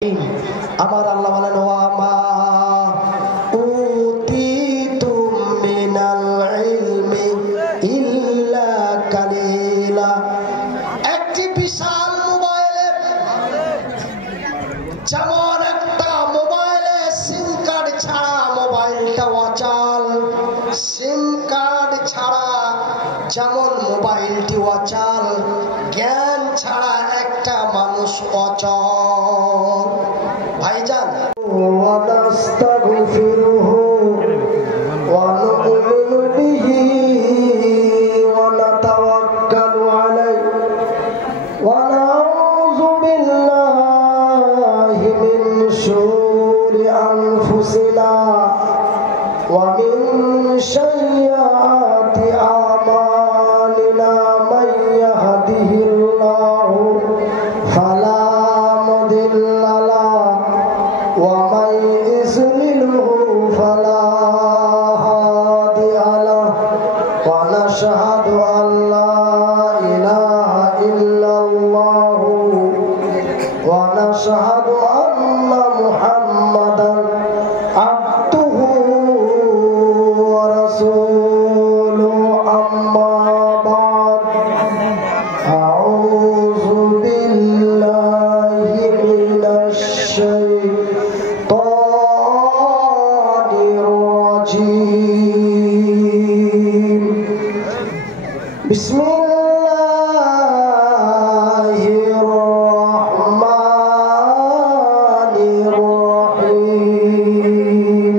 আমার আল্লাহ বলেন ওয়া মা উতিতুম মিনাল ইলমি ইল্লা কালিলা। একটি বিশাল মোবাইলে যেমন একটা মোবাইলে সিম কার্ড ছাড়া মোবাইলটা অচল, সিম কার্ড ছাড়া যেমন মোবাইলটি অচল, জ্ঞান ছাড়া একটা মানুষ অচল। ভাইজান ওয়ানাস্তাগফিরুহু ওয়া নু'মিনু বিহি ওয়া নাতাওয়াক্কালু আলাইহি ওয়া নাউযু বিল্লাহি মিন শুরুরি আনফুসিনা ওয়া মিন সাইয়্যাতি আমালিনা মান ইয়াহদিহিল্লাহু ফালা মুদিল্লা লাহু ওয়া মান ইযলিলহু ফালা হাদিয়া লাহু ওয়া নাশহাদু আল্লা ইলাহা ইল্লাল্লাহু ওয়া নাশহাদু আন্না মুহাম্মাদান আবদুহু ওয়া রাসূলুহু। আম্মা বা'দ, আউযু বিল্লাহি মিনাশ শাইতানির রাজীম। বিসমিল্লাহির রহমানির রহিম।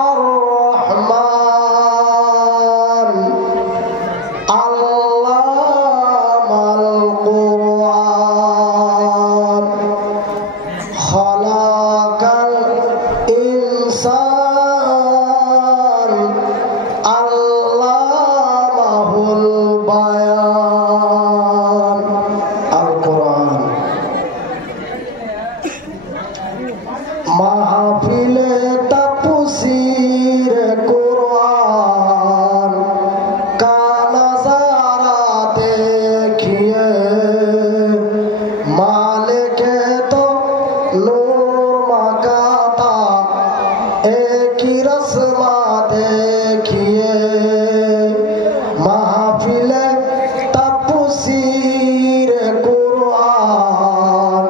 আর-রহমান আল্লামাল কুরআন খালাকাল ইনসান আল্লামাহুল বায়ান। আল কোরআন মাহফিলে তাফসীর কুরআন কা নজারা দেখিয়ে মালিকে তো নূর মাকাতা একই রসমা দেখিয়ে মাহফিলে তাফসীর কুরআন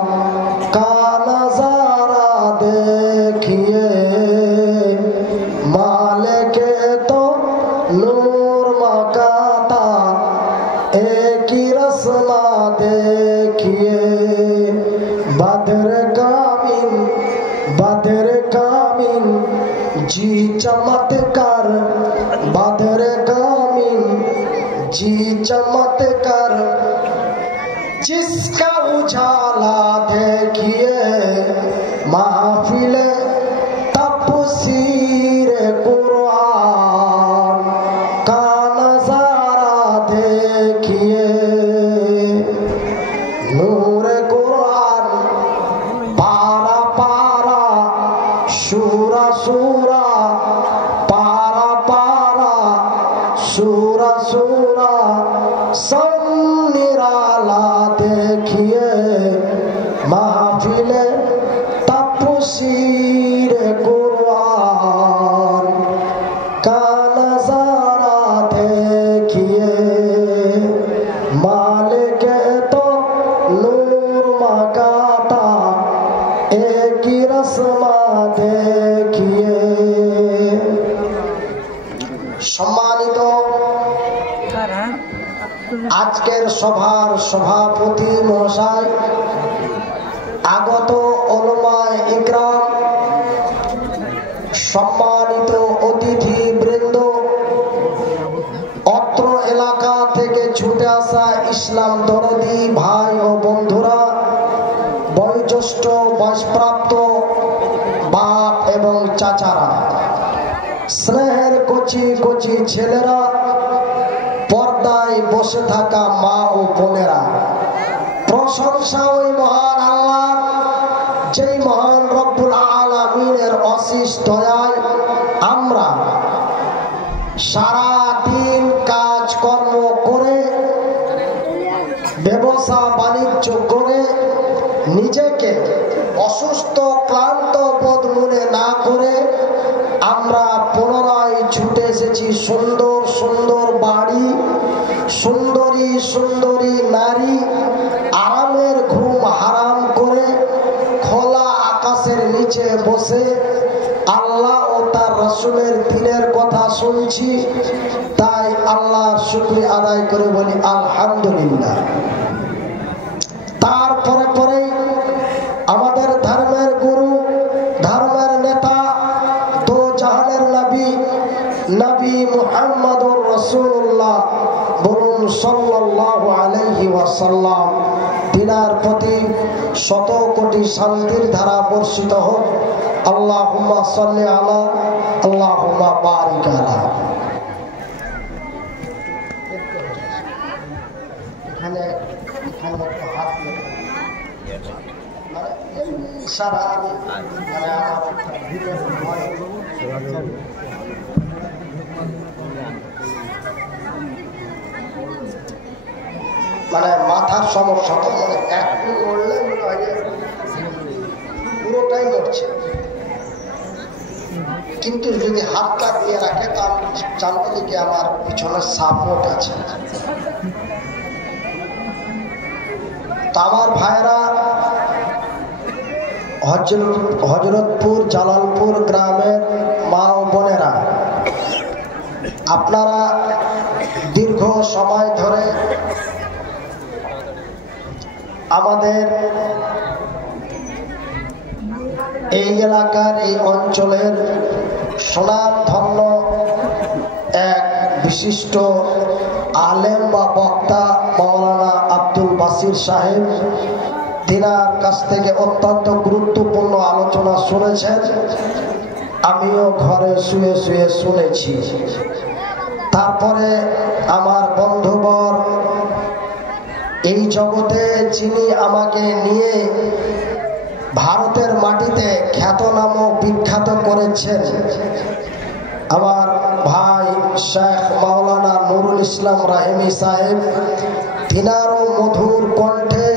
কা নজারা দেখিয়ে মালিকে তো নূর মাকাতা একই রসমা দেখিয়ে बदर कामिन जी चमत्कार बदर कामिन जी चमत्कार जिसका उजाला देखिए महफिले तफसीर कुरान का नजारा देखिए नूर कुरान पारा पारा सूरा सूरा पारा पारा सूरा सूरा सब निराला देखिए महफिले तफसीर कुरान का नजारा देखिए मालिक तो नूर मकाता एक ही रस्मा देखिए। सम्मानित আজকের সভার সভাপতি মহাশয়, আগত উলামায়ে ইকরাম, সম্মানিত অতিথি বৃন্দ, অত্র এলাকা থেকে ছুটে আসা ইসলাম দরদি ভাই ও বন্ধুরা, বয়োজ্যেষ্ঠ বয়সপ্রাপ্ত বাপ এবং চাচারা, স্নেহের কচি কচি ছেলেরা, পর্দায় বসে থাকা মা ও বোনেরা, প্রশংসা ওই মহান আল্লাহ যেই মহান রব্বুল আলামিনের অশেষ দয়ায় আমরা সারা দিন কাজকর্ম করে ব্যবসা বাণিজ্য করে নিজেকে অসুস্থ ক্লান্ত বোধ মনে না করে আমরা পুনরায় ছুটে এসেছি সুন্দর সুন্দর বাড়ি, সুন্দরী সুন্দরী নারী, আরামের ঘুম হারাম করে খোলা আকাশের নিচে বসে আল্লাহ ও তার রাসূলের দ্বীনের কথা শুনছি। তাই আল্লাহর শুকরিয়া আদায় করে বলি আলহামদুলিল্লাহ। তারপরে পরে আমাদের ধর্মের গুরু, ধর্মের নেতা, দো জাহানের নবী, নবী মুহাম্মদুর রাসূলুল্লাহ বলুন সাল্লাল্লাহু আলাইহি ওয়াসাল্লাম, তিনার প্রতি শত কোটি শান্তির ধারা বর্ষিত হোক। আল্লাহুম্মা সাল্লি আলা, আল্লাহুম্মা বারিক আলা। এখানে এখানে একটা হাত সারা মানে মাথার সমস্যা তো, মানে একটু নড়লে মনে হয় যে পুরোটাই নড়ছে, কিন্তু যদি হাতটা দিয়ে রাখে তার চারদিকে আমার পিছনে সাপোর্ট আছে। তা আমার ভাইরা, হযরতপুর জালালপুর গ্রামের মা ও বোনেরা, আপনারা দীর্ঘ সময় ধরে আমাদের এই এলাকার এই অঞ্চলের সুনামধন্য এক বিশিষ্ট আলেম বা বক্তা মাওলানা আব্দুল বাসির সাহেব, তিনার কাছ থেকে অত্যন্ত গুরুত্বপূর্ণ আলোচনা শুনেছেন। আমিও ঘরে শুয়ে শুয়ে শুনেছি। তারপরে আমার বন্ধুবর, এই জগতে যিনি আমাকে নিয়ে ভারতের মাটিতে খ্যাতনাম বিখ্যাত করেছেন, আমার ভাই শেখ মাওলানা নুরুল ইসলাম রাহিমি সাহেব, তিনারও মধুর কণ্ঠে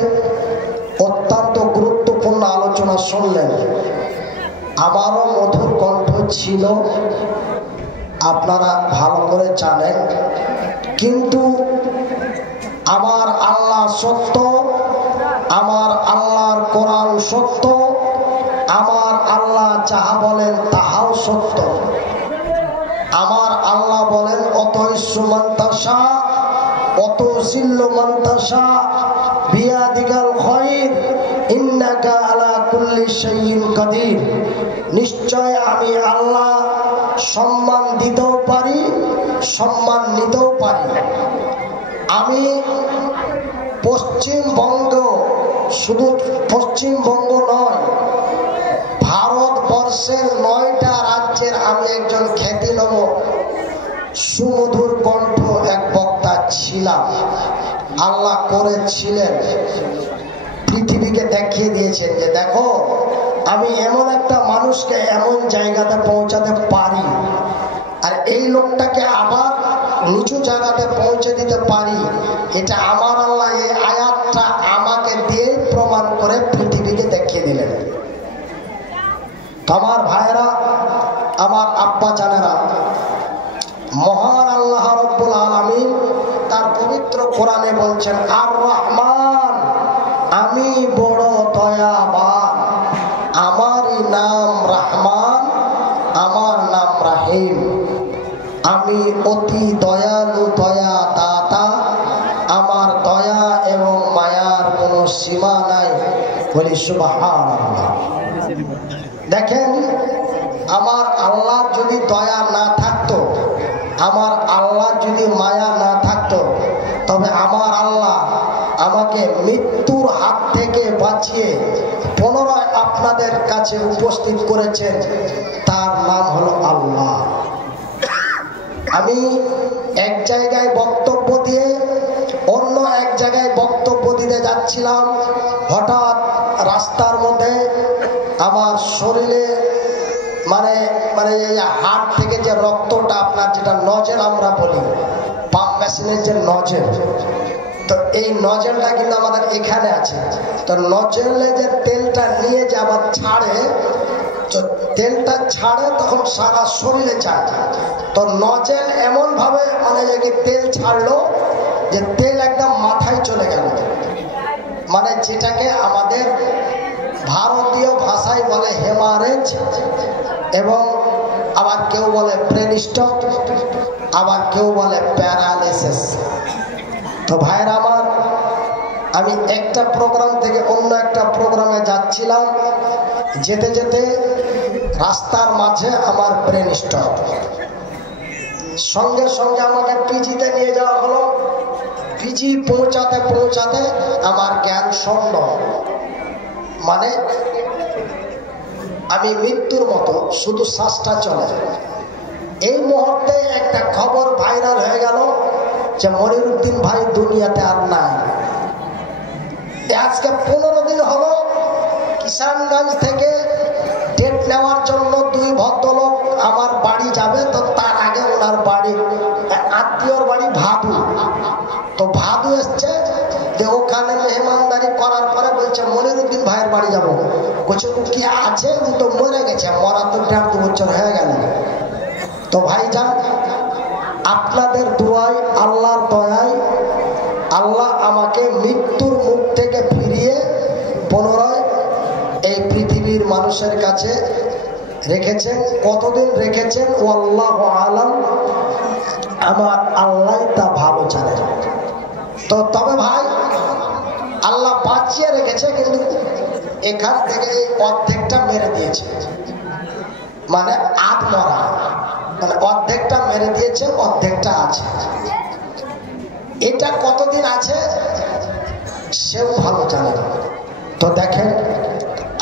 অত্যন্ত গুরুত্বপূর্ণ আলোচনা শুনলেন। আমারও মধুর কণ্ঠ ছিল, আপনারা ভালো করে জানেন। কিন্তু আমার আল্লাহ সত্য, আমার আল্লাহর কোরআন সত্য, আমার আল্লাহ যাহা বলেন তাহাও সত্য। আমার আল্লাহ বলেন অতইস্যু মান তাশা অতুযিল্লু মান তাশা বিয়াদিকাল খায়র ইন্নাকা আলা কুল্লি শাইইন কাদির। নিশ্চয় আমি আল্লাহ সম্মান দিতেও পারি, সম্মান নিতেও পারি। আমি পশ্চিমবঙ্গ, শুধু পশ্চিমবঙ্গ নয়, ভারতবর্ষের 9টা রাজ্যের আমি একজন খ্যাতিনম সুমধুর কণ্ঠ এক বক্তা ছিলাম। আল্লাহ করেছিলেন, পৃথিবীকে দেখিয়ে দিয়েছেন যে দেখো আমি এমন একটা মানুষকে এমন জায়গাতে পৌঁছাতে পারি, আর এই লোকটাকে আবার নিচু জায়গাতে পৌঁছে দিতে পারি। এটা আমার আল্লাহ এই আয়াতটা আমাকে দিয়ে প্রমাণ করে পৃথিবীকে দেখিয়ে দিলেন। আমার ভাইরা, আমার আব্বা জানেরা, মহান আল্লাহ রাব্বুল আলামিন তার পবিত্র কোরআনে বলছেন, আর রহমান, আমি বড় দয়াবান, আমারই নাম রহমান, আমার নাম রাহিম। আমি অতি দয়ালু, দয়া দাতা, আমার দয়া এবং মায়ার কোনো সীমা নাই। বলি সুবহানাল্লাহ। দেখেন, আমার আল্লাহ যদি দয়া না থাকতো, আমার আল্লাহ যদি মায়া না থাকতো, তবে আমার আল্লাহ আমাকে মৃত্যুর হাত থেকে বাঁচিয়ে পুনরায় আপনাদের কাছে উপস্থিত করেছেন। তার নাম হলো আল্লাহ। আমি এক জায়গায় বক্তব্য দিয়ে অন্য এক জায়গায় বক্তব্য দিতে যাচ্ছিলাম। হঠাৎ রাস্তার মধ্যে আমার শরীরে মানে এই হার্ট থেকে যে রক্তটা আপনার, যেটা নজেল আমরা বলি, পাম্প মেশিনের যে নজেল, তো এই নজলটা কিন্তু আমাদের এখানে আছে। তো নজলে যে তেলটা নিয়ে যে আবার ছাড়ে, তো তেলটা ছাড়ে তখন সারা শরীরে যায়। তো নজেল এমন ভাবে মানে যে তেল ছাড়লো যে তেল একদম মাথায় চলে গেল, মানে যেটাকে আমাদের ভারতীয় ভাষায় বলে হেমারেজ, এবং আবার কেউ বলে ব্রেন স্ট্রোক, আবার কেউ বলে প্যারালাইসিস। তো ভাইরা আমার, আমি একটা প্রোগ্রাম থেকে অন্য একটা প্রোগ্রামে যাচ্ছিলাম, যেতে যেতে রাস্তার মাঝে আমার ব্রেন স্ট্রোক, সঙ্গে সঙ্গে আমাকে পিজিতে নিয়ে যাওয়া হলো। পিজি পৌঁছাতে পৌঁছাতে আমার জ্ঞান শূন্য, মানে আমি মৃত্যুর মতো, শুধু শ্বাসটা চলে। এই মুহূর্তে একটা খবর ভাইরাল হয়ে গেল যে মনিরুদ্দিন ভাই দুনিয়াতে আর নাই। আজকে 15 দিন হলো কিষানগঞ্জ থেকে ডেট নেওয়ার জন্য 2 ভদ্রলোক আমার বাড়ি যাবে। তো তার আগে ওনার বাড়ি, আত্মীয়র বাড়ি ভাদু। তো ভাদু এসছে, ওখানে মেহমানদারি করার পরে বলছে মনিরুদ্দিন ভাইয়ের বাড়ি যাবো। বলছে কি আছে, তো মরে গেছে, মরা তো 1.5-2 বছর হয়ে গেল। তো ভাই যান, আপনাদের দোয়ায়, আল্লাহর দয়ায় আল্লাহ আমাকে মৃত্যুর মুখ থেকে ফিরিয়ে পুনরায় এই পৃথিবীর মানুষের কাছে রেখেছেন। কতদিন রেখেছেন আল্লাহু আলাম, আমার আল্লাহ তা ভালো জানেন। তো তবে ভাই আল্লাহ বাঁচিয়ে রেখেছে, কিন্তু এখান থেকে এই অর্ধেকটা মেরে দিয়েছে, মানে আধ মরা, মানে অর্ধেকটা মেরে দিয়েছে, অর্ধেকটা আছে। এটা কতদিন আছে সেও ভালো জানে। তো দেখেন,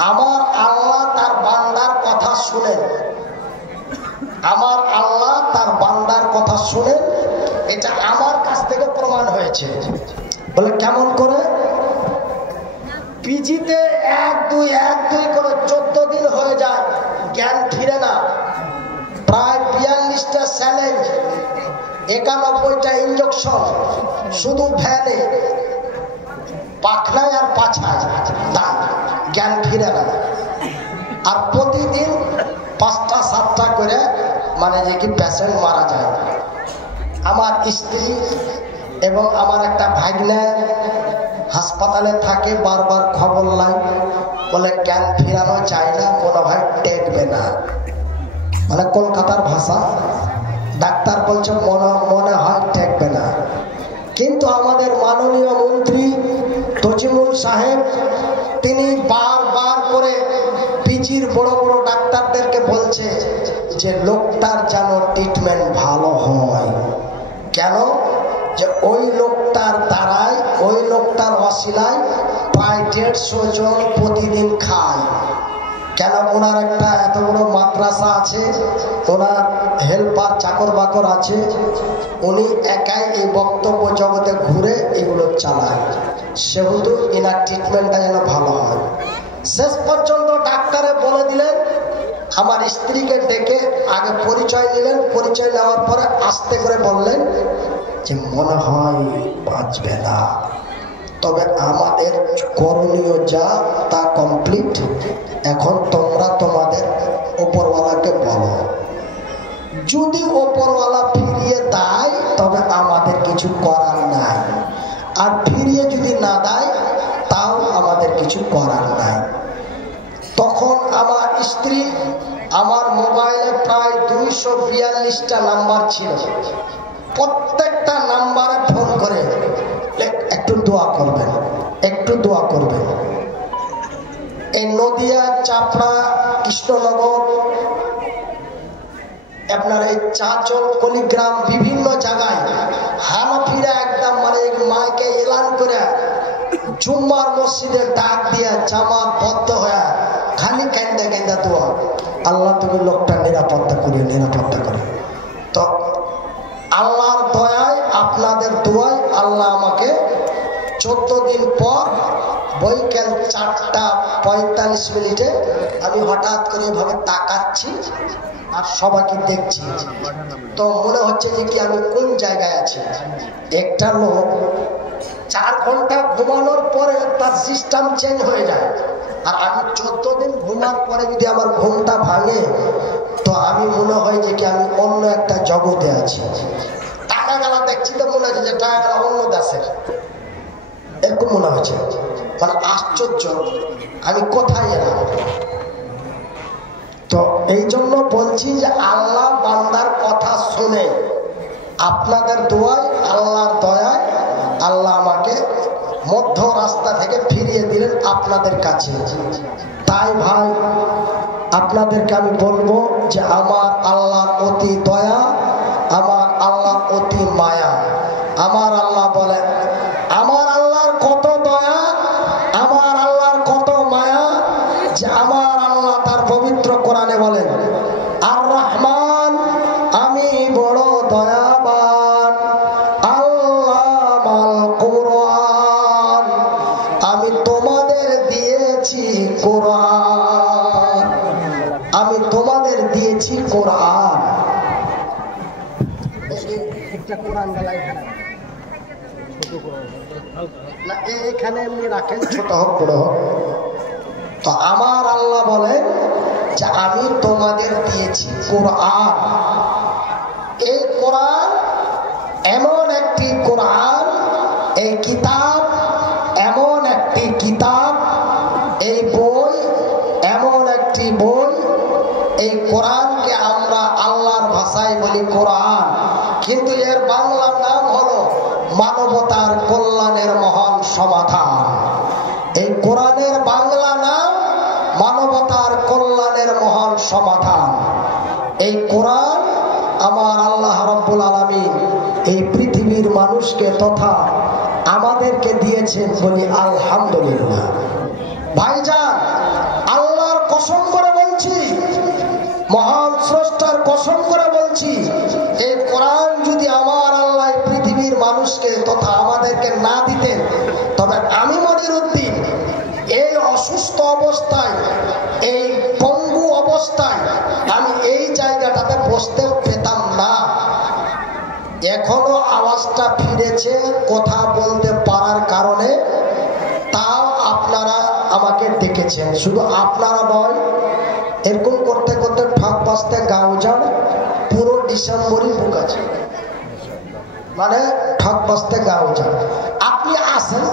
আমার আল্লাহ তার বান্দার কথা শুনেন, আমার আল্লাহ তার বান্দার কথা শুনেন। এটা আমার কাছ থেকে প্রমাণ হয়েছে। বলে কেমন করে? পিজিতে 1-2 করে 14 দিন হয়ে যায়, জ্ঞান ফিরে না। প্রায় 42টা স্যালেঞ্জ, 91টা ইঞ্জেকশন, শুধু ভ্যানে, পাখনায় আর পাছায়, তাই জ্ঞান ফিরে না। আর প্রতিদিন 5টা-7টা করে মানে যে কি পেশেন্ট মারা যায়। আমার স্ত্রী এবং আমার একটা ভাগ্নে হাসপাতালে থাকে, বারবার খবর লাই, বলে জ্ঞান ফিরানো যায় না, মনে হয় টেকবে না, মানে কলকাতার ভাষা। ডাক্তার বলছে মনে হয় টেকবে না। কিন্তু আমাদের মাননীয় মন্ত্রী তজিমুল সাহেব, তিনি বারবার করে পিজির বড় বড় ডাক্তারদেরকে বলছে যে লোকটার যেন ট্রিটমেন্ট ভালো হয়। কেন? যে ওই লোকটার দ্বারাই, ওই লোকটার ওয়াসিলায় প্রায় 150 জন প্রতিদিন খায়। কেন? ওনার একটা এত বড় মাদ্রাসা আছে, ওনার হেল্পার চাকর বাকর আছে, উনি একাই এই বক্তব্য জগতে ঘুরে এগুলো চালায়, সেহেতু এনার ট্রিটমেন্টটা যেন ভালো হয়। শেষ পর্যন্ত ডাক্তারে বলে দিলেন, আমার স্ত্রীকে ডেকে আগে পরিচয় নিলেন, পরিচয় নেওয়ার পরে আস্তে করে বললেন যে মনে হয় বাঁচবে না, তবে আমাদের করণীয় যা তা কমপ্লিট, এখন তোমরা তোমাদের উপরওয়ালাকে বলো, যদি উপরওয়ালা ফিরিয়ে দেয় তবে আমাদের কিছু করার নাই, আর ফিরিয়ে যদি না দেয় তাও আমাদের কিছু করার নাই। তখন আমার স্ত্রী, আমার মোবাইলে প্রায় 242টা নাম্বার ছিল, প্রত্যেকটা নাম্বারে ফোন করে একটু দোয়া করবেন, একটু দোয়া করবেন। এই নদিয়া, চাপড়া, কৃষ্ণনগর, আপনার এই চাচল, কলিগ্রাম, বিভিন্ন জায়গায় হানাফিরা একদম মানে মাকে এলান করে জুম্মার মসজিদে ডাক দিয়া জামাত বদ্ধ হয়ে খালি কান্দা কান্দা দোয়া, আল্লাহ তুমি লোকটা নিরাপত্তা করিও, নিরাপত্তা করিও। তো আল্লাহর দয়ায়, আপনাদের দোয়ায় আল্লাহ আমাকে 14 দিন পর বৈকাল 4:45 আমি হঠাৎ করে এভাবে তাকাচ্ছি আর সবাইকে দেখছি, তো মনে হচ্ছে যে কি আমি কোন জায়গায় আছি। একটা লোক 4 ঘন্টা ঘুমানোর পরে তার সিস্টেম চেঞ্জ হয়ে যায়। আর আমি 14 দিন ঘুমার পরে যদি আমার ঘুমটা ভাঙে, তো আমি মনে হয় যে কি আমি অন্য একটা জগতে আছি। টাকা গালা দেখছি তো মনে হচ্ছে যে টাকা গালা অন্য দেশের, এরকম মনে হচ্ছে। মানে আশ্চর্য, আমি কোথায় এলাম? তো এই জন্য বলছি যে আল্লাহ বান্দার কথা শুনে, আপনাদের দোয়ায়, আল্লাহর দয়ায় আল্লাহ আমাকে মধ্য রাস্তা থেকে ফিরিয়ে দিলেন আপনাদের কাছে। তাই ভাই আপনাদেরকে আমি বলবো যে আমার আল্লাহ অতি দয়া, আমার আল্লাহ অতি মায়া। আমার আল্লাহ বলেন, আমার আল্লাহর কত দয়া, আমার আল্লাহর কত মায়া, যে আমার আল্লাহ তার পবিত্র কোরআনে বলেন, আর রহমান, আমি বড় দয়াবান, আল্লামাল কুরআন, আমি তোমাদের দিয়েছি কোরআন, আমি তোমাদের দিয়েছি কোরআন। এখানে এমনি রাখেন, ছোট হোক বড় হোক। তো আমার আল্লাহ বলেন যে আমি তোমাদের দিয়েছি কোরআন। এই কোরআন এমন একটি কোরআন, এই কিতাব এমন একটি কিতাব, এই বই এমন একটি বই। এই কোরআনকে আমরা আল্লাহর ভাষায় বলি কোরআন, কিন্তু এর বাংলা নাম হলো মানবতার কল্যাণের মহান সমাধান। এই কোরআনের বাংলা নাম মানবতার কল্যাণের মহান সমাধান। এই কোরআন আমার আল্লাহ রাব্বুল আলামিন এই পৃথিবীর মানুষকে তথা আমাদেরকে দিয়েছেন, বলি আলহামদুলিল্লাহ। ভাইজান, আল্লাহর কসম করে বলছি, মহান স্রষ্টার কসম করে বলছি, এই কোরআন যদি আমার আল্লাহ পৃথিবীর মানুষকে তথা আমাদেরকে না দিতেন, তবে আমি মনিরউদ্দিন এই অসুস্থ অবস্থায়, এই পঙ্গু অবস্থায় আমি এই জায়গাটাতে বসতেও পেতাম না। এখনো আওয়াজটা ফিরেছে কথা বলতে পারার কারণে, তাও আপনারা আমাকে ডেকেছেন। শুধু আপনারা নয়, এরকম করতে করতে ঠক বাজতে গাঁও যান, পুরো ডিসেম্বরই বুক আছে। মানে ঠক বাজতে গাঁও যান, আপনি আসেন।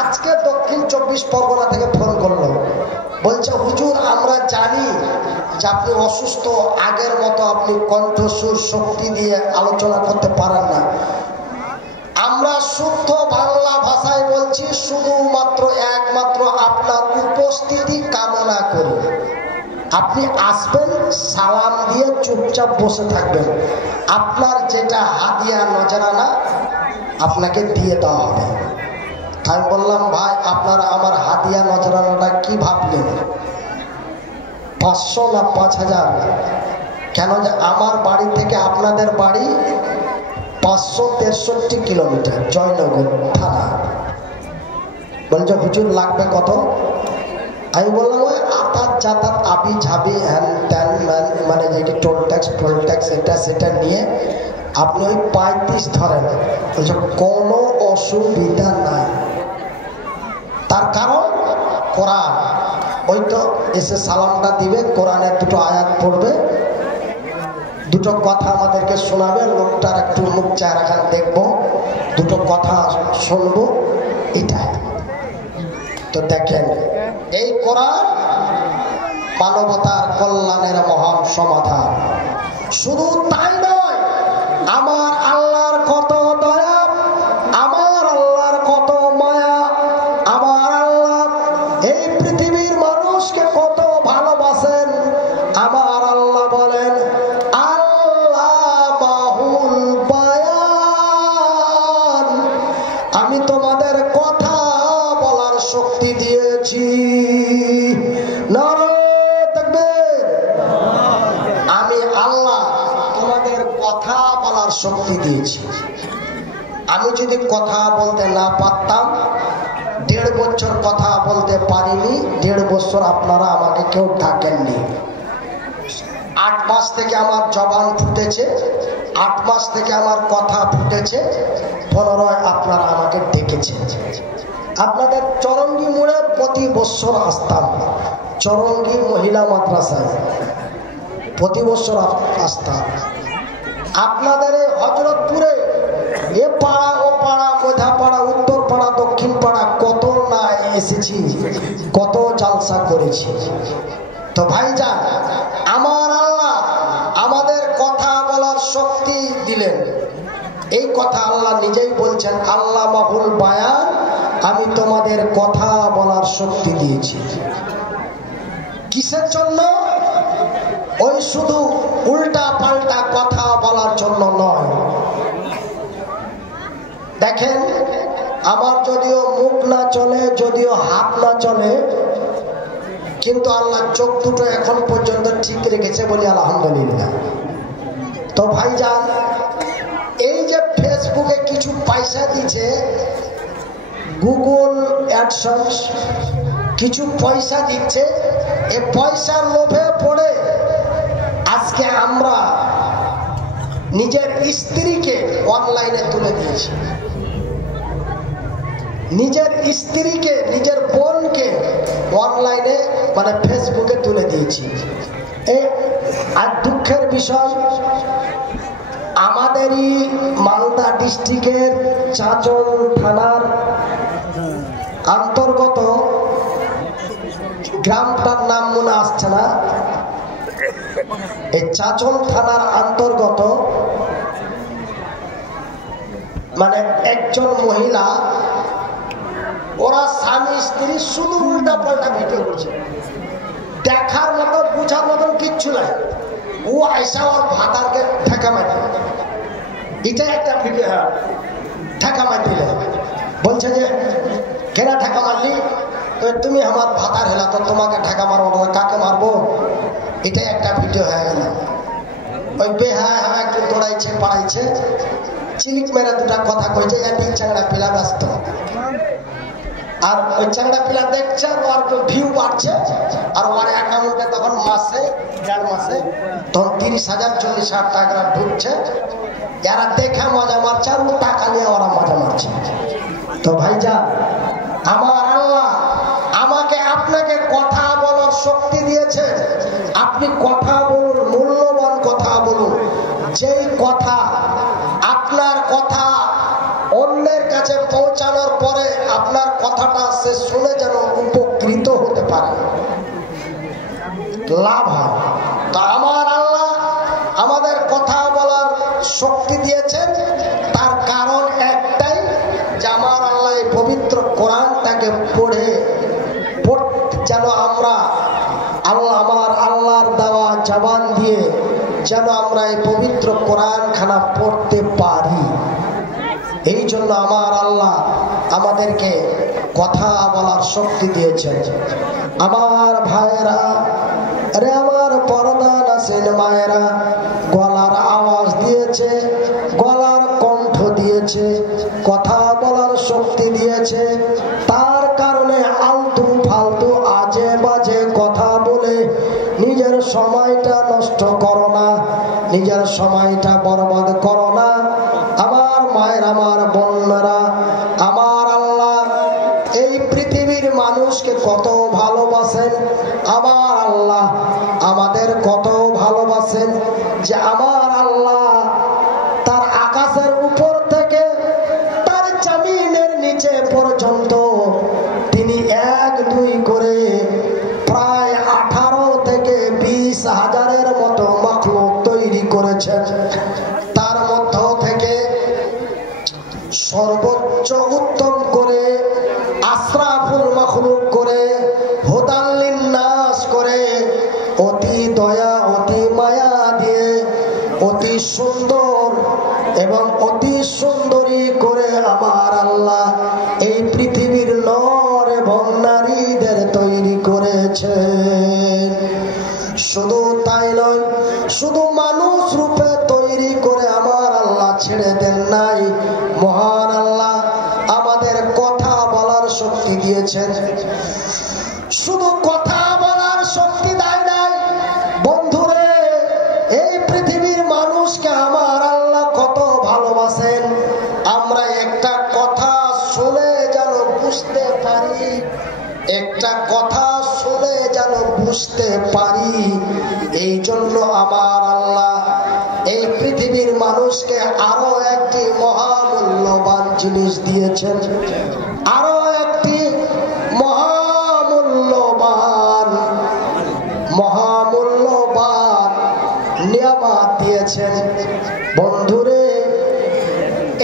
আজকে দক্ষিণ 24 পরগনা থেকে ফোন করলো, বলছে হুজুর আমরা জানি যে আপনি অসুস্থ, আগের মতো আপনি কণ্ঠসুর শক্তি দিয়ে আলোচনা করতে পারেন না। আমরা শুদ্ধ বাংলা ভাষায় বলছি, শুধুমাত্র একমাত্র আপনার উপস্থিতি কামনা করি। আপনি আসবেন, সালাম দিয়ে চুপচাপ বসে থাকবেন। আপনার যেটা হাদিয়া নজরানা আপনাকে দিয়ে দেওয়া হবে। আমি বললাম ভাই আপনারা আমার হাদিয়া নজরানাটা কি ভাবলেন, 500 না 5000? কেন যে আমার বাড়ি থেকে আপনাদের বাড়ি 563 কিলোমিটার, জয়নগর থানা। বলছে হুজুর লাগবে কত? আমি বললাম ওই আতাত যাতাত আবি ঝাবি হ্যান ত্যান, মানে যে টোল ট্যাক্স এটা সেটা নিয়ে আপনি ওই 35 ধরেন। বলছে কোনো অসুবিধা নাই। তার কারণ কোরআন, ওই তো এসে সালামটা দিবে, কোরআনের 2টো আয়াত পড়বে, 2টো কথা আমাদেরকে শোনাবে, লোকটার একটু মুখ চেহারা দেখবো, 2টো কথা শুনবো, এটাই তো। দেখেন এই কোরআন মানবতার কল্যাণের মহান সমাধান। শুধু তাই নয়, আমার আল্লাহর কত দয়া, আমার আল্লাহর কত মায়া, আমার আল্লাহ এই পৃথিবীর মানুষকে কত ভালোবাসেন। আমার আল্লাহ বলেন, আল্লাহ বাহুল বায়ান, আমি তোমাদের কথা বলার শক্তি দিয়েছি। আমি আল্লাহ তোমাদের কথা বলার শক্তি দিয়েছি। আমি যদি কথা বলতে না পারতাম, 1.5 বছর কথা বলতে পারিনি, 1.5 বছর আপনারা আমাকে কেউ ডাকেননি। 8 মাস থেকে আমার জবান ফুটেছে, 8 মাস থেকে আমার কথা ফুটেছে, পুনরায় আপনারা আমাকে ডেকেছেন। আপনাদের চরঙ্গি মোড়ে প্রতি বছর আসতাম, চরঙ্গি মহিলা মাদ্রাসায় প্রতি বছর আসতাম। আপনাদের হযরতপুরে এ পাড়া ও পাড়া, মধ্যা পাড়া, উত্তর পাড়া, দক্ষিণ পাড়া কত না এসেছি, কত জালসা করেছি। তো ভাইজান, আমার আল্লাহ আমাদের কথা বলার শক্তি দিলেন। এই কথা আল্লাহ নিজেই বলছেন, আল্লাহ মাহুল বায়ান, আমি তোমাদের কথা বলার শক্তি দিয়েছি। কিসের জন্য? ওই শুধু উল্টা পাল্টা কথা বলার জন্য নয়। দেখেন, আমার যদিও মুখ না চলে, যদিও হাত না চলে, কিন্তু আল্লাহ চোখ দুটো এখন পর্যন্ত ঠিক রেখেছে, বলি আলহামদুলিল্লাহ। তো ভাইজান, এই যে ফেসবুকে কিছু পয়সা দিচ্ছে, গুগল অ্যাডসেন্স কিছু পয়সা দিচ্ছে, এই পয়সার লোভে পড়ে আজকে আমরা নিজের স্ত্রীকে অনলাইনে তুলে দিয়েছি, নিজের স্ত্রীকে, নিজের বোনকে অনলাইনে মানে ফেসবুকে তুলে দিয়েছি। আর দুঃখের বিষয়, আমাদেরই মালদা ডিস্ট্রিক্টের চাঁচল থানার অন্তর্গত, গ্রামটার নাম মনে আসছে না, এই চাঁচল থানার অন্তর্গত মানে একজন মহিলা, ওরা স্বামী স্ত্রী শুধু উল্টা পাল্টা ভিডিও করছে, দেখার মতো বুঝার মতন কিচ্ছু নাই। ও আইসা ওর ভাতারকে ঠেকা মার, এটা একটা ভিডিও, ঠেকা মার দিলে বলছে যে কেনা ঠেকা মারলি, তুমি আমার ভাতার হেলা, তো তোমাকে ঠেকা মারবো, কাকে মারবো? এটা একটা ভিডিও হয়ে গেল। ওই বেহায় হাওয়া একটু দৌড়াইছে, পাড়াইছে, চিলিক মেরে দুটা কথা কইছে, তিন চাংড়া পিলা ব্যস্ত। আর ওই চাংড়া পিলা দেখছে, আর ওর ভিউ বাড়ছে, আর ওর অ্যাকাউন্টে তখন মাসে 1.5 মাসে তখন 30,000 40,000 টাকা ঢুকছে। যারা দেখে মজা মারছে, আর টাকা নিয়ে ওরা মজা মারছে। তো ভাইজান, আমার আল্লাহ আমাকে আপনাকে কথা বলার শক্তি দিয়েছে। আপনি কথা বলুন, মূল্যবান কথা বলুন। যেই কথা, আপনার কথা অন্যের কাছে পৌঁছানোর পরে আপনার কথাটা সে শুনে যেন উপকৃত হতে পারে, লাভ হয়। তো আমার আল্লাহ আমাদের কথা বলার শক্তি দিয়েছেন, তার কারণ একটাই, যে আমার আল্লাহ এই পবিত্র কোরআনটাকে পড়ে যেন আমরা আমার আল্লাহর দেওয়া জবান দিয়ে যেন আমরা এই পবিত্র কোরআন খানা পড়তে পারি। এই জন্য আমার আল্লাহ আমাদেরকে কথা বলার শক্তি দিয়েছেন। আমার ভাইয়েরা, আরে আমার পর্দা নাসিন মায়েরা, গলার আওয়াজ দিয়েছে, গলার কণ্ঠ দিয়েছে, কথা বলার শক্তি দিয়েছে। তার কারণে আলতু ফালতু আজে বাজে কথা বলে নিজের সময়টা নষ্ট করো না, নিজের সময়টা বরবাদ করো না। আমার মায়ের, আমার বোনেরা, আমার আল্লাহ এই পৃথিবীর মানুষকে কত ভালোবাসেন। আমার আল্লাহ আমাদের কত ভালোবাসেন, যে আমার আল্লাহ তার আকাশের উপর থেকে তার জমিনের নিচে পর্যন্ত তিনি 1-2 করে প্রায় 18 থেকে 20 হাজারের মতো মাখলুক তৈরি করেছেন। তার মধ্য থেকে সর্বোচ্চ উত্তম করে, আশরাফুল মাখলুক করে, হুদাল্লিন নাস করে, অতি দয়া অতি মায়া দিয়ে, অতি সুন্দর এবং অতি সুন্দরী করে আমার আল্লাহ এই পৃথিবীর নর এবং নারীদের তৈরি করেছেন। শুধু তাই নয়, শুধু মানুষ রূপে তৈরি করে আমার আল্লাহ ছেড়ে দেন নাই। মহান আল্লাহ আমাদের কথা বলার শক্তি দিয়েছেন। শুধু কথা বলার শক্তি দেয় নাই বন্ধুরে, বুঝতে পারি। এই জন্য আমার আল্লাহ এই পৃথিবীর মানুষকে আরো একটি মহামূল্যবান জিনিস দিয়েছেন, আরো একটি মহামূল্যবান নিয়ামত দিয়েছেন। বন্ধুরে,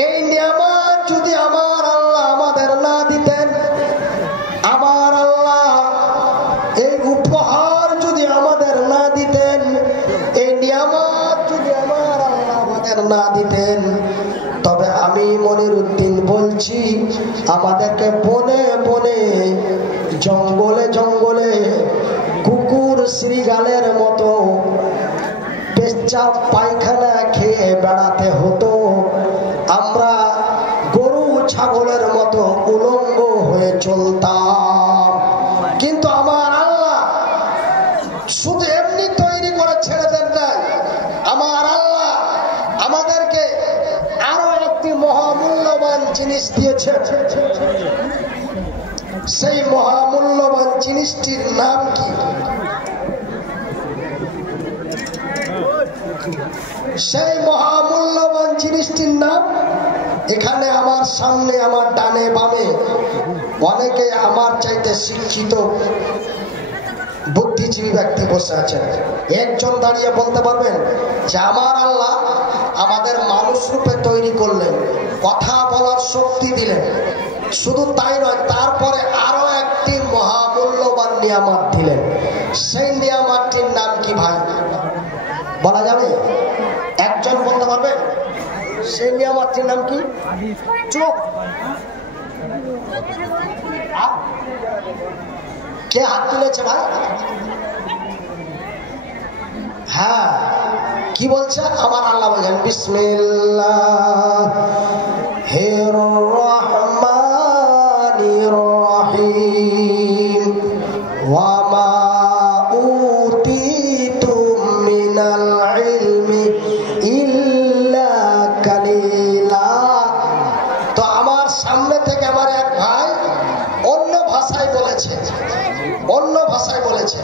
এই নিয়ামত যদি আমার আল্লাহ আমাদের না দিতেন, আমার আল্লাহ এই উপহার যদি আমাদের না দিতেন, এই নিয়ামত যদি আমার আল্লাহ আমাদের না দিতেন, তবে আমি মনিরউদ্দিন বলছি, আমাদেরকে বনে বনে জঙ্গলে জঙ্গলে কুকুর শ্রীগালের মতো পেচ্ছাপ পায়খানা খেয়ে বেড়াতে হতো। আমরা গরু ছাগলের মতো উলঙ্গ হয়ে চলতাম। কিন্তু আমার আল্লাহ শুধু এমনি তৈরি করে ছেড়ে দেন নাই, আমার আল্লাহ আমাদেরকে আরো একটি মহামূল্যবান জিনিস দিয়েছেন। সেই মহামূল্যবান জিনিসটির নাম কি? সেই মহামূল্যবান জিনিসটির নাম, এখানে আমার সামনে, আমার ডানে বামে অনেকে আমার চাইতে শিক্ষিত বুদ্ধিজীবী ব্যক্তি বসে আছেন। একজন দাঁড়িয়ে বলতে পারবেন যে আমার আল্লাহ আমাদের মানুষ রূপে তৈরি করলেন, কথা বলার শক্তি দিলেন, শুধু তাই নয়, তারপরে আরো একটি মহামূল্যবান নিয়ামত দিলেন। সেই নিয়ামতটির নাম কি ভাই? বলা যাবে? একজন বলতে পারবে সেই নিয়ামতটির নাম কি? চোখ। কে হাত তুলেছে ভাই? হ্যাঁ, কি বলছে? আমার আল্লাহ বলেন বিসমিল্লাহির রহমানির রহিম ওয়া মা উতিতুম মিনাল ইলমি ইল্লা কালিলা। তো আমার সামনে থেকে আমার এক ভাই অন্য ভাষায় বলেছে,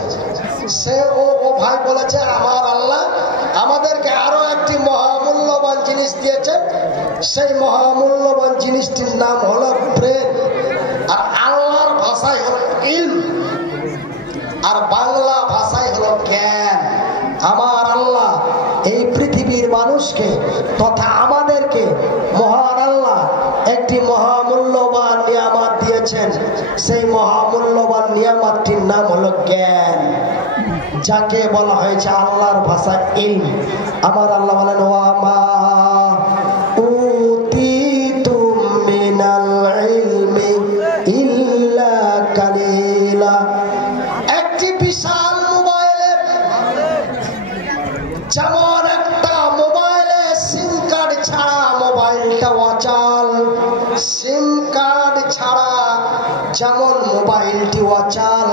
সে ও ভাই বলেছে আমার আল্লাহ আমাদেরকে আরো একটি মহামূল্যবান জিনিস দিয়েছে। সেই মহামূল্যবান জিনিসটির নাম হলো ব্রেন, আর আল্লাহর ভাষায় হলো ইলম, আর বাংলা ভাষায় হলো জ্ঞান। আমার আল্লাহ এই পৃথিবীর মানুষকে তথা আমাদেরকে মহান আল্লাহ একটি মহামূল্যবান নিয়ামত দিয়েছেন। সেই মহামূল্যবান নিয়ামতটির নাম হলো জ্ঞান, যাকে বলা হয়েছে আল্লাহর ভাষা ইলম। আমার আল্লাহ বলেন ওয়া মা উতিতুম মিনাল ইলমি ইল্লা কালিলা। একটি বিশাল মোবাইলে, যেমন একটা মোবাইলে সিম কার্ড ছাড়া মোবাইলটা অচল, সিম কার্ড ছাড়া যেমন মোবাইলটি অচল,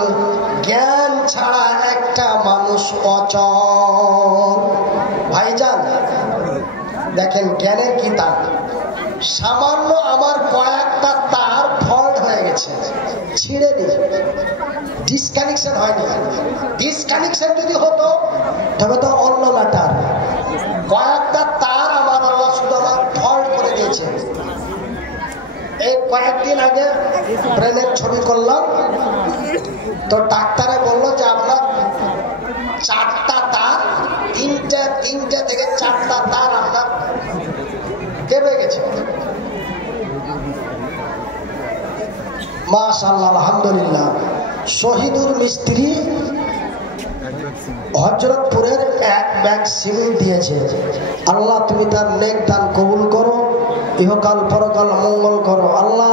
জ্ঞান ছাড়া একটা মানুষ অচল। ভাইজান দেখেন জ্ঞানের কি দাম। সামান্য আমার কয়েকটা তার ফল্ট হয়ে গেছে, ছিঁড়ে নি, ডিসকানেকশন হয়নি। ডিসকানেকশন যদি হতো তবে তো অন্য ম্যাটার। কয়েকটা তার আমার আল্লাহ শুধু আমার ফল্ট করে দিয়েছে। এই কয়েকদিন আগে ব্রেনের ছবি করলাম, তো ডাক্তারে বললো যে আপনার চারটা তার, তিনটে থেকে চারটা তার আপনার কেঁপে গেছে। মাশাআল্লাহ, আলহামদুলিল্লাহ। শহীদুর মিস্ত্রি হযরতপুরের এক ব্যাগ সিমেন্ট দিয়েছে। আল্লাহ তুমি তার নেক দান কবুল করো, ইহকাল পরকাল মঙ্গল করো। আল্লাহ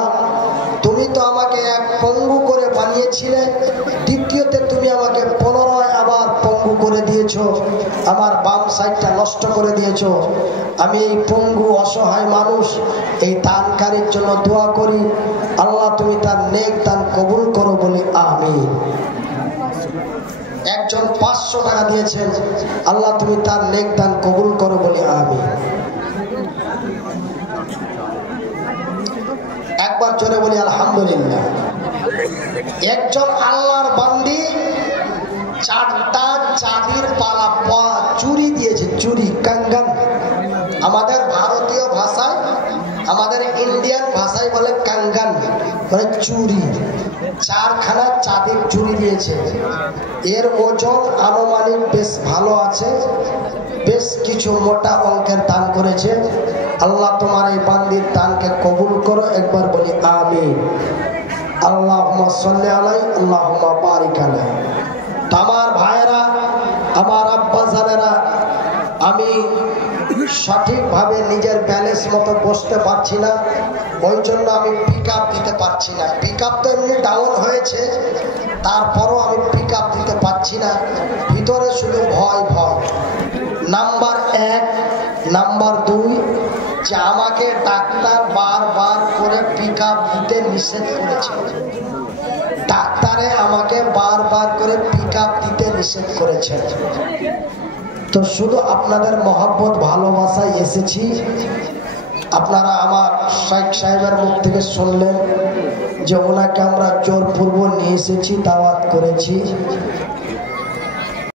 তুমি তো আমাকে এক পঙ্গু করে বানিয়েছিলে, দ্বিতীয়তে তুমি আমাকে পুনরায় আবার পঙ্গু করে দিয়েছো, আমার বাম সাইডটা নষ্ট করে দিয়েছো। আমি এই পঙ্গু অসহায় মানুষ, এই দানকারীর জন্য দোয়া করি, আল্লাহ তুমি তার নেক দান কবুল করো বলি আমিন। একজন 500 টাকা দিয়েছেন, আল্লাহ তুমি তার নেক দান কবুল করো বলি আমিন। একবার জোরে বলি আলহামদুলিল্লাহ। একজন আল্লাহর বান্দি 4টা চাঁদির পালা চুরি দিয়েছে, চুরি, কাঙ্গান। আমাদের ভারতীয় ভাষায়, আমাদের ইন্ডিয়ান ভাষায় বলে কাঙ্গান, মানে চুরি। 4খানা চাঁদের চুরি দিয়েছে। এর ওজন আনুমানিক বেশ ভালো আছে, বেশ কিছু মোটা অঙ্কের দান করেছে। আল্লাহ তোমার এই বান্দির দানকে কবুল করো, একবার বলি আমিন। আল্লাহুম্মা সাল্লি আলাই, আল্লাহুম্মা বারিক আলাই। আমার ভাইয়েরা, আমার আব্বা জানেরা, আমি সঠিকভাবে নিজের ব্যালেন্স মতো বসতে পারছি না, ওই জন্য আমি পিক আপ দিতে পারছি না। পিক আপ তো এমনি ডাউন হয়েছে, তারপরও আমি পিক আপ দিতে পারছি না। ভিতরে শুধু ভয় ভয়। নাম্বার 1, নাম্বার 2, যে আমাকে ডাক্তার বারবার করে পিক আপ দিতে নিষেধ করেছে। ডাক্তারে আমাকে বারবার করে পিক আপ দিতে নিষেধ করেছে। তো শুধু আপনাদের মহব্বত ভালোবাসায় এসেছি। আপনারা আমার শাইখ সাহেবের মুখ থেকে শুনলেন যে ওনাকে আমরা জোরপূর্বক নিয়ে এসেছি, দাওয়াত করেছি।